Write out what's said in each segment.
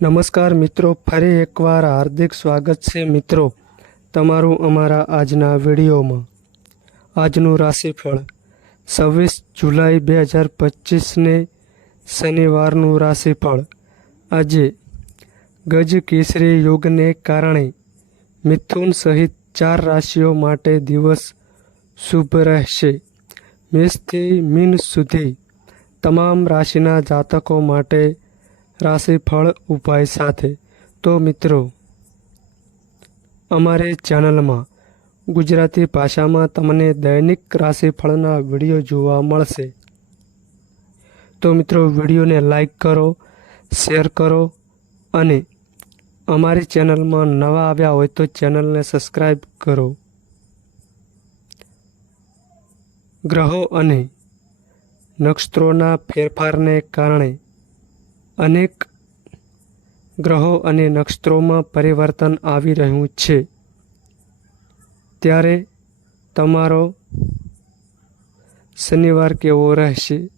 નમસ્કાર મિત્રો, ફરી એકવાર હાર્દિક સ્વાગત છે મિત્રો તમારું અમારા આજના વિડીયોમાં. આજનું રાશિફળ છવ્વીસ જુલાઈ બે હજાર પચીસને શનિવારનું રાશિફળ. આજે ગજ કેસરી યોગને કારણે મિથુન સહિત ચાર રાશિઓ માટે દિવસ શુભ રહેશે. મેષથી મીન સુધી તમામ રાશિના જાતકો માટે રાશિફળ ઉપાય સાથે. તો મિત્રો, અમારે ચેનલમાં ગુજરાતી ભાષામાં તમને દૈનિક રાશિફળના વીડિયો જોવા મળશે. તો મિત્રો, વિડીયોને લાઈક કરો, શેર કરો અને અમારી ચેનલમાં નવા આવ્યા હોય તો ચેનલને સબસ્ક્રાઈબ કરો. ગ્રહો અને નક્ષત્રોના ફેરફારને કારણે અનેક ગ્રહો અને નક્ષત્રોમાં પરિવર્તન આવી રહ્યું છે. ત્યારે તમારો શનિવાર કેવો રહેશે?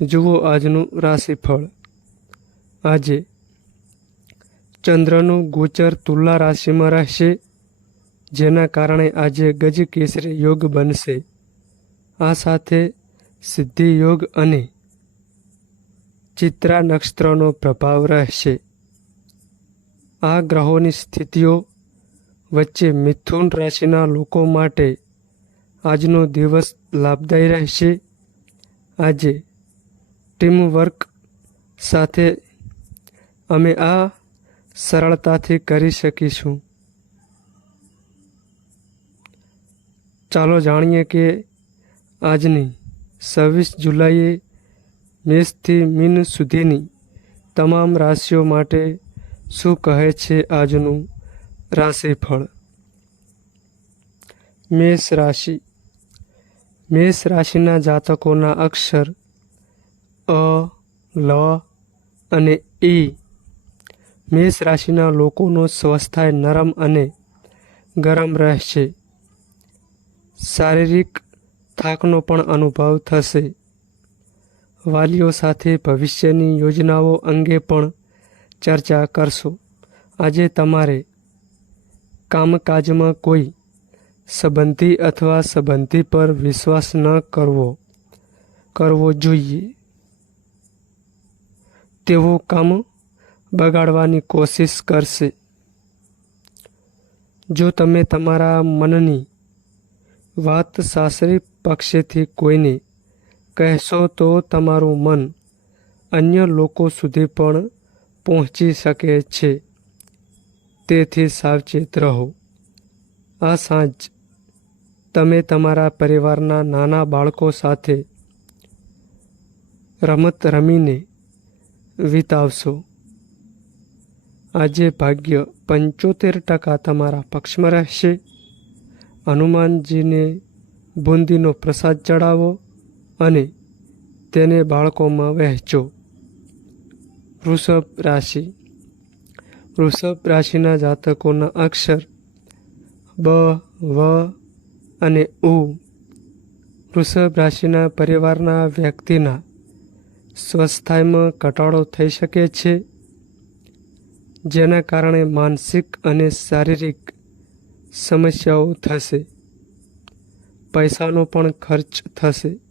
જુઓ આજનું રાશિફળ. આજે ચંદ્રનું ગોચર તુલા રાશિમાં રહેશે, જેના કારણે આજે ગજ કેસરી યોગ બનશે. આ સાથે સિદ્ધિ યોગ અને ચિત્રા નક્ષત્રનો પ્રભાવ રહેશે. આ ગ્રહોની સ્થિતિઓ વચ્ચે મિથુન રાશિના લોકો માટે આજનો દિવસ લાભદાયી રહેશે. આજે ટીમવર્ક સાથે અમે આ સરળતાથી કરી શકીશું. ચાલો જાણીએ કે આજની છવ્વીસ જુલાઈએ મેષથી મીન સુધીની તમામ રાશિઓ માટે શું કહે છે આજનું રાશિફળ? મેષ રાશિ. મેષ રાશિના જાતકોના અક્ષર અ, લ અને ઈ મેષ રાશિના લોકોનો સ્વસ્થાય નરમ અને ગરમ રહેશે. શારીરિક થાકનો પણ અનુભવ થશે. વાલીઓ સાથે ભવિષ્યની યોજનાઓ અંગે પણ ચર્ચા કરશો. આજે તમારે કામકાજમાં કોઈ સંબંધી અથવા સંબંધી પર વિશ્વાસ ન કરવો કરવો જોઈએ. તેઓ કામ બગાડવાની કોશિશ કરશે. જો તમે તમારા મનની વાત સાસરી પક્ષેથી કોઈને કહેશો તો તમારું મન અન્ય લોકો સુધી પણ પહોંચી શકે છે. તેથી સાવચેત રહો. આ સાંજ તમે તમારા પરિવારના નાના બાળકો સાથે રમત રમીને વિતાવશો. આજે ભાગ્ય પંચોતેર ટકા તમારા પક્ષમાં રહેશે. હનુમાનજીને બુંદીનો પ્રસાદ ચડાવો. અને તેને બાળકોમાં વહેંચો. વૃષભ રાશિ. વૃષભ રાશિના જાતકોના અક્ષર બ, વ અને ઉ. વૃષભ રાશિના પરિવારના વ્યક્તિના સ્વસ્થાયમાં ઘટાડો થઈ શકે છે, જેના કારણે માનસિક અને શારીરિક સમસ્યાઓ થશે. પૈસાનો પણ ખર્ચ થશે.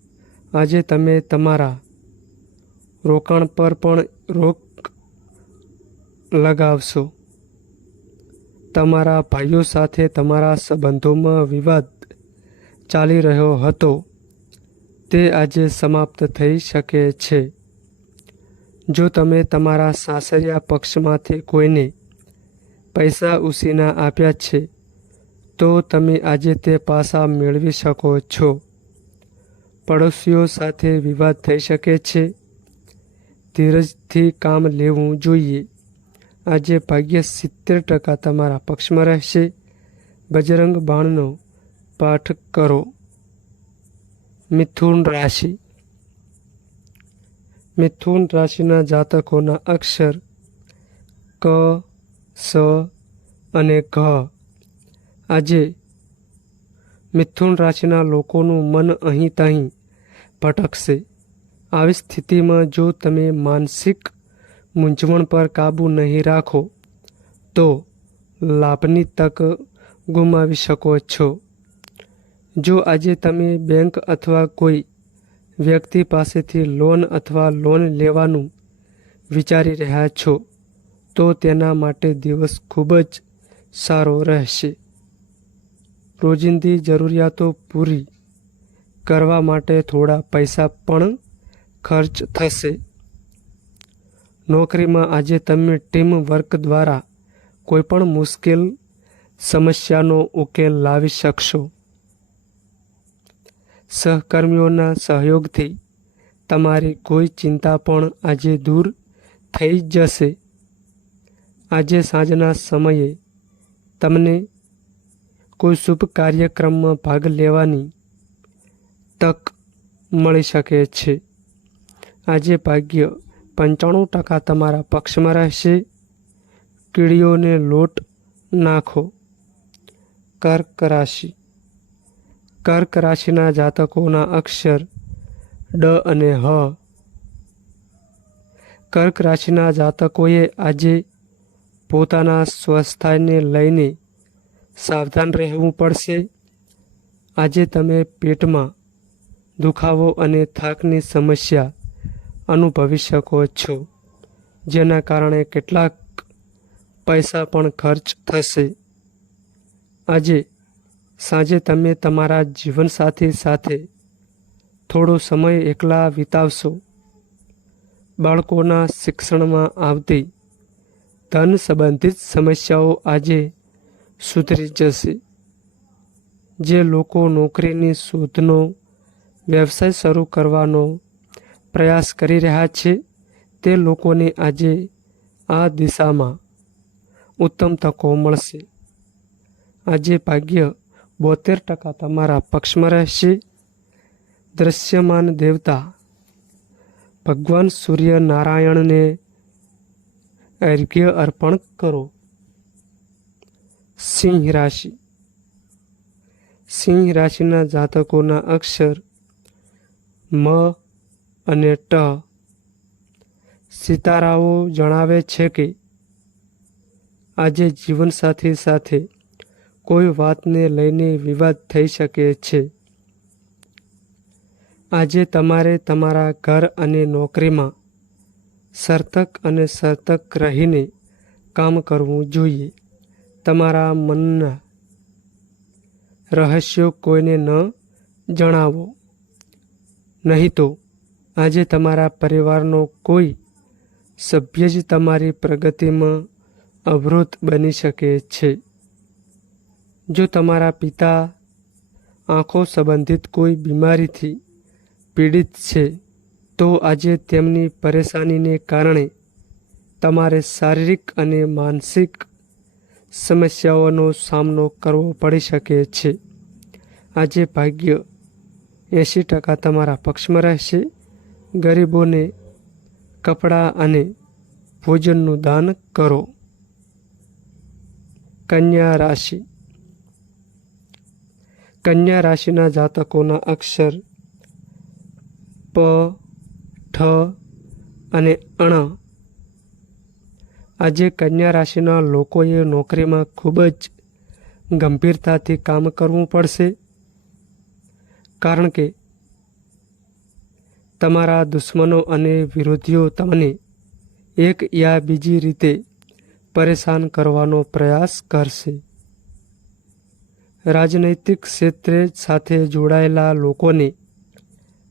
આજે તમે તમારા રોકાણ પર પણ રોક લગાવશો. તમારા ભાઈઓ સાથે તમારા સંબંધોમાં વિવાદ ચાલી રહ્યો હતો. તે આજે સમાપ્ત થઈ શકે છે. જો તમે તમારા સાસરિયા પક્ષમાંથી કોઈને પૈસા ઉસીના આપ્યા છે, તો તમે આજે તે પાસા મેળવી શકો છો. પડોશીઓ સાથે વિવાદ થઈ શકે છે. ધીરજથી કામ લેવું જોઈએ. આજે ભાગ્ય સિત્તેર ટકા તમારા પક્ષમાં રહેશે. બજરંગ બાણનો પાઠ કરો. મિથુન રાશિ. મિથુન રાશિના જાતકોના અક્ષર ક, સ અને ઘ. આજે મિથુન રાશિના લોકોનું મન અહીં તહીં ભટકશે. આવી સ્થિતિમાં જો તમે માનસિક મૂંઝવણ પર કાબૂ નહીં રાખો, તો લાભની તક ગુમાવી શકો છો. જો આજે તમે બેંક અથવા કોઈ વ્યક્તિ પાસેથી લોન અથવા લોન લેવાનું વિચારી રહ્યા છો, તો તેના માટે દિવસ ખૂબ જ સારો રહેશે. રોજિંદી જરૂરિયાતો પૂરી કરવા માટે થોડા પૈસા પણ ખર્ચ થશે. નોકરીમાં આજે તમે ટીમ વર્ક દ્વારા કોઈપણ મુશ્કેલ સમસ્યાનો ઉકેલ લાવી શકશો. સહકર્મીઓના સહયોગથી તમારી કોઈ ચિંતા પણ આજે દૂર થઈ જશે. આજે સાંજના સમયે તમને કોઈ શુભ કાર્યક્રમમાં ભાગ લેવાની તક મળી શકે છે. આજે ભાગ્ય પંચાણું ટકા તમારા પક્ષમાં રહેશે. કીડીઓને લોટ નાખો. કર્ક રાશિ. કર્ક રાશિના જાતકોના અક્ષર ડ અને હ. કર્ક રાશિના જાતકોએ આજે પોતાના સ્વસ્થાયને લઈને સાવધાન રહેવું પડશે. આજે તમે પેટમાં દુખાવો અને થાકની સમસ્યા અનુભવી શકો છો, જેના કારણે કેટલાક પૈસા પણ ખર્ચ થશે. આજે સાંજે તમે તમારા જીવનસાથી સાથે થોડો સમય એકલા વિતાવશો. બાળકોના શિક્ષણમાં આવતી ધન સંબંધિત સમસ્યાઓ આજે સુધરી જશે. જે લોકો નોકરીની શોધનો, વ્યવસાય શરૂ કરવાનો પ્રયાસ કરી રહ્યા છે, તે લોકોને આજે આ દિશામાં ઉત્તમ તકો મળશે. આજે ભાગ્ય બોતેર ટકા તમારા પક્ષમાં રહેશે. દ્રશ્યમાન દેવતા ભગવાન સૂર્યનારાયણને અર્ઘ્ય અર્પણ કરો. સિંહ રાશિ. સિંહ રાશિના જાતકોના અક્ષર મ અને ટ. સિતારાઓ જણાવે છે કે આજે જીવનસાથી સાથે કોઈ વાતને લઈને વિવાદ થઈ શકે છે. આજે તમારે તમારા ઘર અને નોકરીમાં સર્તક અને સર્તક રહીને કામ કરવું જોઈએ. તમારા મનના રહસ્યો કોઈને ન જણાવો. નહીં તો આજે તમારા પરિવારનો કોઈ સભ્ય જ તમારી પ્રગતિમાં અવરોધ બની શકે છે. જો તમારા પિતા આંખો સંબંધિત કોઈ બીમારીથી પીડિત છે, તો આજે તેમની પરેશાનીને કારણે તમારે શારીરિક અને માનસિક સમસ્યાઓનો સામનો કરવો પડી શકે છે. આજે ભાગ્ય એંશી ટકા તમારા પક્ષમાં રહેશે. ગરીબોને કપડાં અને ભોજનનું દાન કરો. કન્યા રાશિ. કન્યા રાશિના જાતકોના અક્ષર પ, ઠ અને અણ આજે કન્યા રાશિના લોકોએ નોકરીમાં ખૂબ જ ગંભીરતાથી કામ કરવું પડશે. કારણ કે તમારા દુશ્મનો અને વિરોધીઓ તમને એક યા બીજી રીતે પરેશાન કરવાનો પ્રયાસ કરશે. રાજનૈતિક ક્ષેત્રે સાથે જોડાયેલા લોકોને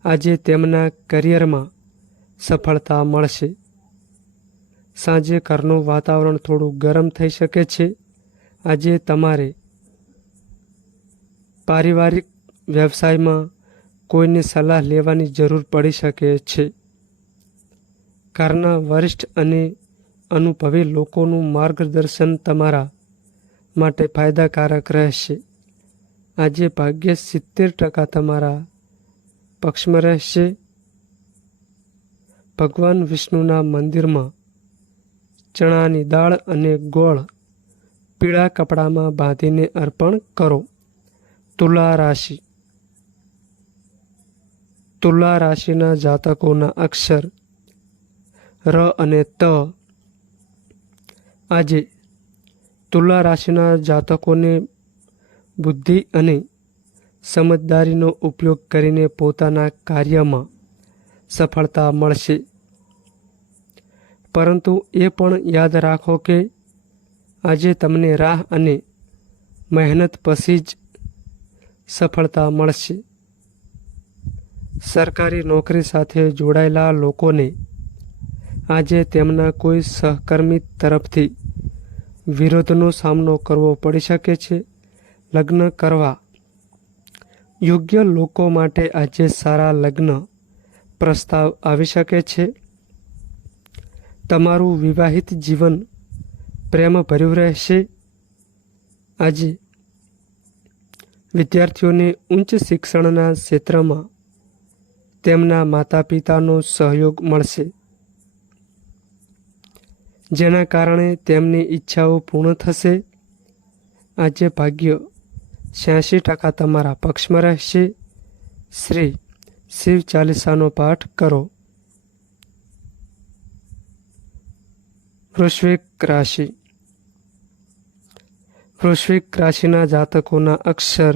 આજે તેમના કરિયરમાં સફળતા મળશે. સાંજે ઘરનું વાતાવરણ થોડું ગરમ થઈ શકે છે. આજે તમારે પારિવારિક વ્યવસાયમાં કોઈની સલાહ લેવાની જરૂર પડી શકે છે. ઘરના વરિષ્ઠ અને અનુભવી લોકોનું માર્ગદર્શન તમારા માટે ફાયદાકારક રહેશે. આજે ભાગ્ય સિત્તેર ટકા તમારા પક્ષમાં રહેશે. ભગવાન વિષ્ણુના મંદિરમાં ચણાની દાળ અને ગોળ પીળા કપડામાં બાંધીને અર્પણ કરો. તુલા રાશિ. તુલા રાશિના જાતકોના અક્ષર ર અને ત. આજે તુલા રાશિના જાતકોને બુદ્ધિ અને સમજદારીનો ઉપયોગ કરીને પોતાના કાર્યમાં સફળતા મળશે. પરંતુ એ પણ યાદ રાખો કે આજે તમને રાહ અને મહેનત પછી જ સફળતા મળશે. સરકારી નોકરી સાથે જોડાયેલા લોકોને આજે તેમના કોઈ સહકર્મી તરફથી વિરોધનો સામનો કરવો પડી શકે છે. લગ્ન કરવા યોગ્ય લોકો માટે આજે સારા લગ્ન પ્રસ્તાવ આવી શકે છે. તમારું વિવાહિત જીવન પ્રેમભર્યું રહેશે. આજે વિદ્યાર્થીઓને ઉચ્ચ શિક્ષણના ક્ષેત્રમાં તેમના માતા પિતાનો સહયોગ મળશે. જેના કારણે તેમની ઈચ્છાઓ પૂર્ણ થશે. આજે ભાગ્ય છ્યાસી ટકા તમારા પક્ષમાં રહેશે. શ્રી શિવ ચાલીસાનો પાઠ કરો. વૃશ્વિક રાશિ. વૃશ્વિક રાશિના જાતકોના અક્ષર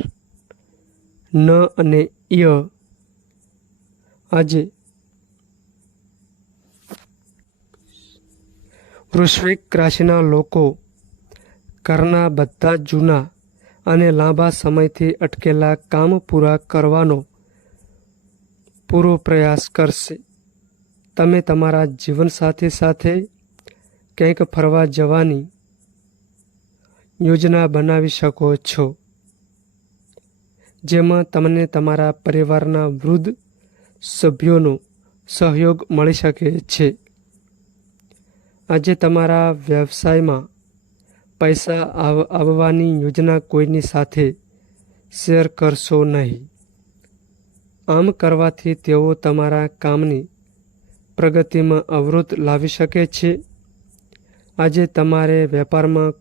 ન અને ય. આજે વૃશ્વિક રાશિના લોકો ઘરના બધા જૂના અને લાંબા સમયથી અટકેલા કામ પૂરા કરવાનો પૂરો પ્રયાસ કરશે. તમે તમારા જીવનસાથી સાથે ક્યાંક ફરવા જવાની યોજના બનાવી શકો છો. જેમાં તમને તમારા પરિવારના વૃદ્ધ સભ્યોનો સહયોગ મળી શકે છે. આજે તમારા વ્યવસાયમાં પૈસા આવ, આવવાની યોજના કોઈની સાથે શેર કરશો નહીં. આમ કરવાથી તેઓ તમારા કામની પ્રગતિમાં અવરોધ લાવી શકે છે. આજે તમારે વેપારમાં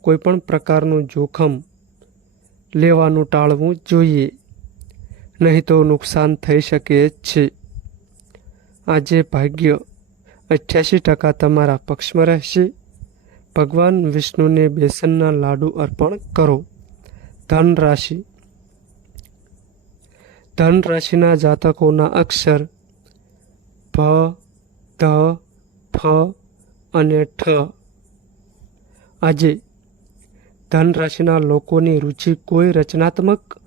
કોઈપણ પ્રકારનું જોખમ લેવાનું ટાળવું જોઈએ. નહીં તો નુકસાન થઈ શકે છે. આજે ભાગ્ય અઠ્યાસી ટકા તમારા પક્ષમાં રહેશે. ભગવાન વિષ્ણુને બેસનના લાડુ અર્પણ કરો. ધન રાશિ ધન રાશિના જાતકોના અક્ષર ભ ધ, ફ અને ઠ. આજે ધન રાશિના લોકોની રુચિ કોઈ રચનાત્મક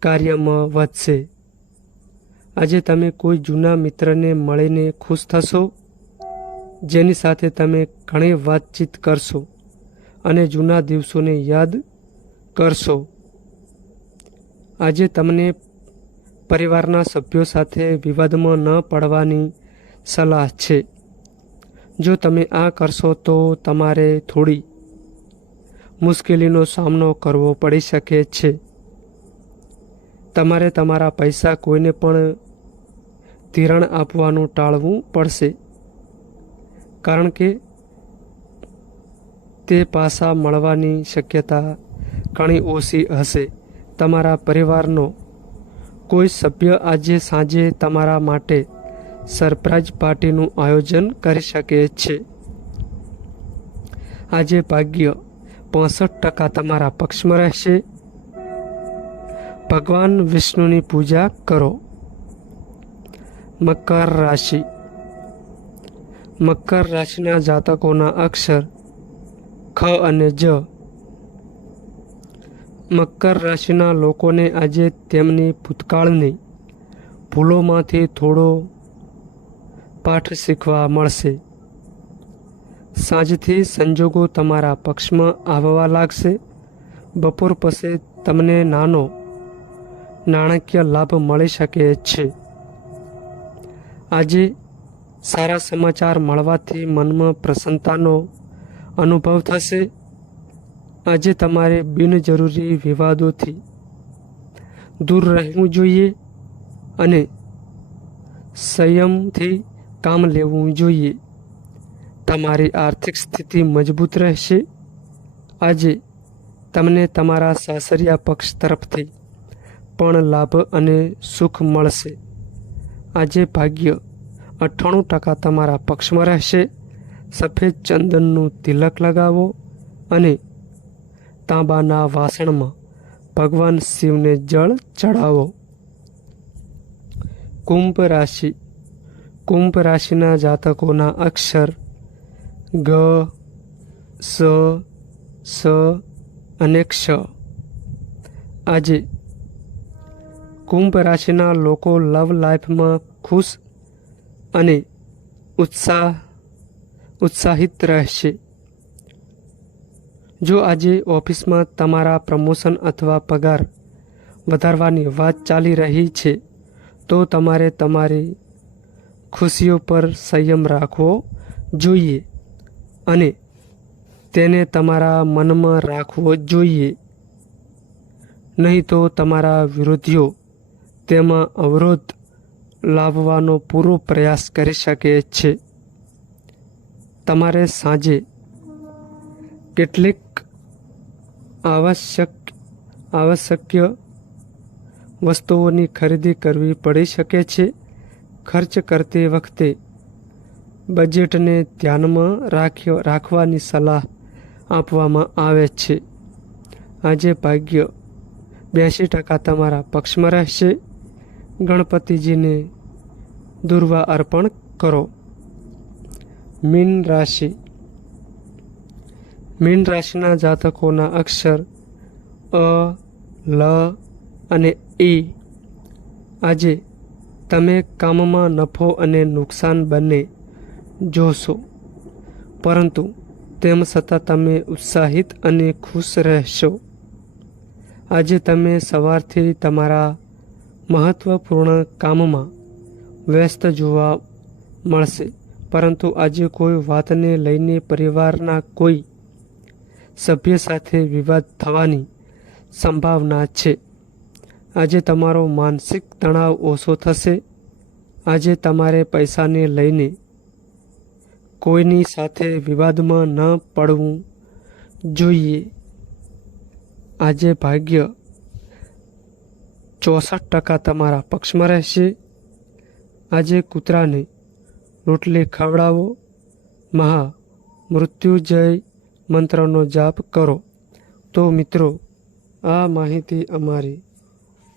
કાર્યમાં વધશે? આજે તમે કોઈ જૂના મિત્રને મળીને ખુશ થશો? જેની સાથે તમે ઘણી વાતચીત કરશો અને જૂના દિવસોને યાદ કરશો? આજે તમને પરિવારના સભ્યો સાથે વિવાદમાં ન પડવાની સલાહ છે. જો તમે આ કરશો તો તમારે થોડી મુશ્કેલીનો સામનો કરવો પડી શકે છે. તમારે તમારા પૈસા કોઈને પણ ધિરાણ આપવાનું ટાળવું પડશે. કારણ કે તે પાસા મળવાની શક્યતા ઘણી ઓછી હશે. તમારા પરિવારનો કોઈ સભ્ય આજે સાંજે તમારા માટે સરપ્રાઇઝ પાર્ટીનું આયોજન કરી શકે છે. આજે ભાગ્ય પાસઠ ટકા તમારા પક્ષમાં રહેશે. ભગવાન વિષ્ણુની પૂજા કરો. મકર રાશિ. મકર રાશિના જાતકોના અક્ષર ખ અને જ. મકર રાશિના લોકોને આજે તેમની ભૂતકાળની ભૂલોમાંથી થોડો પાઠ શીખવા મળશે. સાંજથી સંજોગો તમારા પક્ષમાં આવવા લાગશે. બપોર પછી તમને નાનો નાણાકીય લાભ મળી શકે છે. આજે સારા સમાચાર મળવાથી મનમાં પ્રસન્નતાનો અનુભવ થશે. આજે તમારે બિનજરૂરી વિવાદોથી દૂર રહેવું જોઈએ અને સંયમથી કામ લેવું જોઈએ. તમારી આર્થિક સ્થિતિ મજબૂત રહેશે. આજે તમને તમારા સાસરિયા પક્ષ તરફથી પણ લાભ અને સુખ મળશે. આજે ભાગ્ય અઠ્ઠાણું ટકા તમારા પક્ષમાં રહેશે. સફેદ ચંદનનું તિલક લગાવો અને તાંબાના વાસણમાં ભગવાન શિવને જળ ચડાવો કુંભ રાશિ કુંભ રાશિના જાતકોના અક્ષર ગ, સ સ અને ક્ષ. આજે કુંભ રાશિના લોકો લવ લાઈફમાં ખુશ અને ઉત્સાહ, ઉત્સાહિત રહેશે. જો આજે ઓફિસમાં તમારા પ્રમોશન અથવા પગાર વધારવાની વાત ચાલી રહી છે, તો તમારે તમારી ખુશીઓ પર સંયમ રાખવો જોઈએ અને તેને તમારા મનમાં રાખવો જોઈએ. નહીં તો તમારા વિરોધીઓ તેમાં અવરોધ લાવવાનો પૂરો પ્રયાસ કરી શકે છે. તમારે સાંજે કેટલીક આવશ્યક આવશ્યક વસ્તુઓની ખરીદી કરવી પડી શકે છે. ખર્ચ કરતી વખતે બજેટને ધ્યાનમાં રાખ્યો, રાખવાની સલાહ આપવામાં આવે છે. આજે ભાગ્ય બ્યાસી ટકા તમારા પક્ષમાં રહેશે. ગણપતિજીને દુર્વા અર્પણ કરો. મીન રાશિ. મીન રાશિના જાતકોના અક્ષર અ, લ અને ઈ આજે તમે કામમાં નફો અને નુકસાન બંને જોશો. પરંતુ તેમ છતાં તમે ઉત્સાહિત અને ખુશ રહેશો. આજે તમે સવારથી તમારા મહત્વપૂર્ણ કામમાં વ્યસ્ત જોવા મળશે. પરંતુ આજે કોઈ વાતને લઈને પરિવારના કોઈ સભ્ય સાથે વિવાદ થવાની સંભાવના છે. આજે તમારો માનસિક તણાવ ઓછો થશે. આજે તમારે પૈસાને લઈને કોઈની સાથે વિવાદમાં ન પડવું જોઈએ. આજે ભાગ્ય ચોસઠ ટકા તમારા પક્ષમાં રહેશે. આજે કૂતરાને રોટલી ખવડાવો. મહા મૃત્યુજય મંત્રનો જાપ કરો. તો મિત્રો, આ માહિતી અમારી